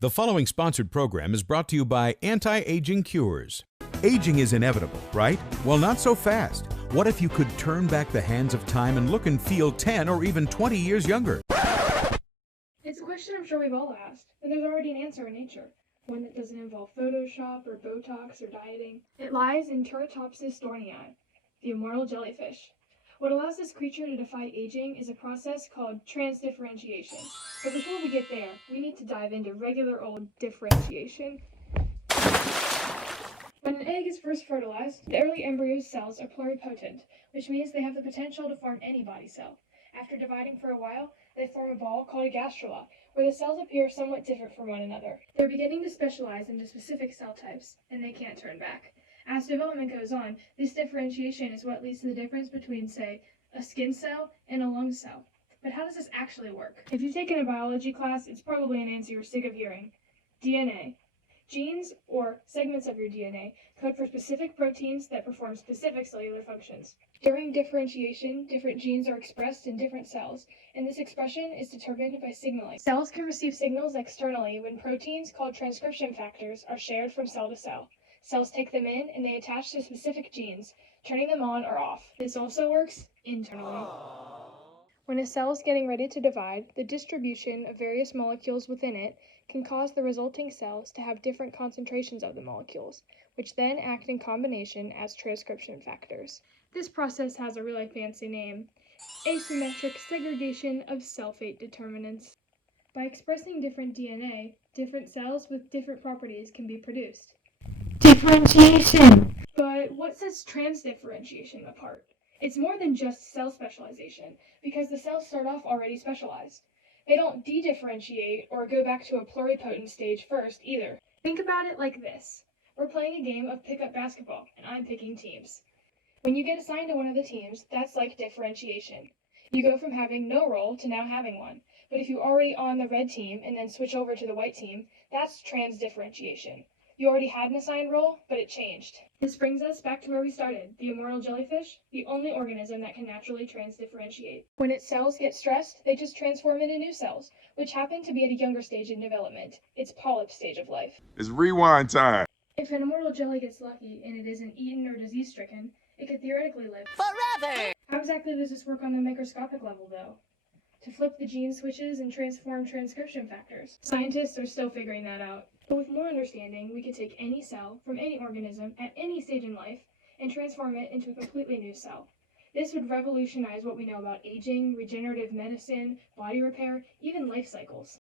The following sponsored program is brought to you by Anti-Aging Cures. Aging is inevitable, right? Well, not so fast. What if you could turn back the hands of time and look and feel 10 or even 20 years younger? It's a question I'm sure we've all asked, and there's already an answer in nature. One that doesn't involve Photoshop or Botox or dieting. It lies in Turritopsis Dohrnii, the immortal jellyfish. What allows this creature to defy aging is a process called Transdifferentiation. But before we get there, we need to dive into regular old differentiation. When an egg is first fertilized, the early embryo's cells are pluripotent, which means they have the potential to form any body cell. After dividing for a while, they form a ball called a gastrula, where the cells appear somewhat different from one another. They're beginning to specialize into specific cell types, and they can't turn back. As development goes on, this differentiation is what leads to the difference between, say, a skin cell and a lung cell. But how does this actually work? If you've taken a biology class, it's probably an answer you're sick of hearing. DNA. Genes, or segments of your DNA, code for specific proteins that perform specific cellular functions. During differentiation, different genes are expressed in different cells, and this expression is determined by signaling. Cells can receive signals externally when proteins called transcription factors are shared from cell to cell. Cells take them in and they attach to specific genes, turning them on or off. This also works internally. When a cell is getting ready to divide, the distribution of various molecules within it can cause the resulting cells to have different concentrations of the molecules, which then act in combination as transcription factors. This process has a really fancy name: asymmetric segregation of cell fate determinants. By expressing different DNA, different cells with different properties can be produced. Differentiation! But what sets transdifferentiation apart? It's more than just cell specialization, because the cells start off already specialized. They don't de-differentiate or go back to a pluripotent stage first either. Think about it like this. We're playing a game of pickup basketball, and I'm picking teams. When you get assigned to one of the teams, that's like differentiation. You go from having no role to now having one. But if you're already on the red team and then switch over to the white team, that's transdifferentiation. You already had an assigned role, but it changed. This brings us back to where we started, the immortal jellyfish, the only organism that can naturally transdifferentiate. When its cells get stressed, they just transform into new cells, which happen to be at a younger stage in development, its polyp stage of life. It's rewind time. If an immortal jelly gets lucky and it isn't eaten or disease-stricken, it could theoretically live forever! How exactly does this work on the microscopic level, though? To flip the gene switches and transform transcription factors? Scientists are still figuring that out. But with more understanding, we could take any cell from any organism at any stage in life and transform it into a completely new cell. This would revolutionize what we know about aging, regenerative medicine, body repair, even life cycles.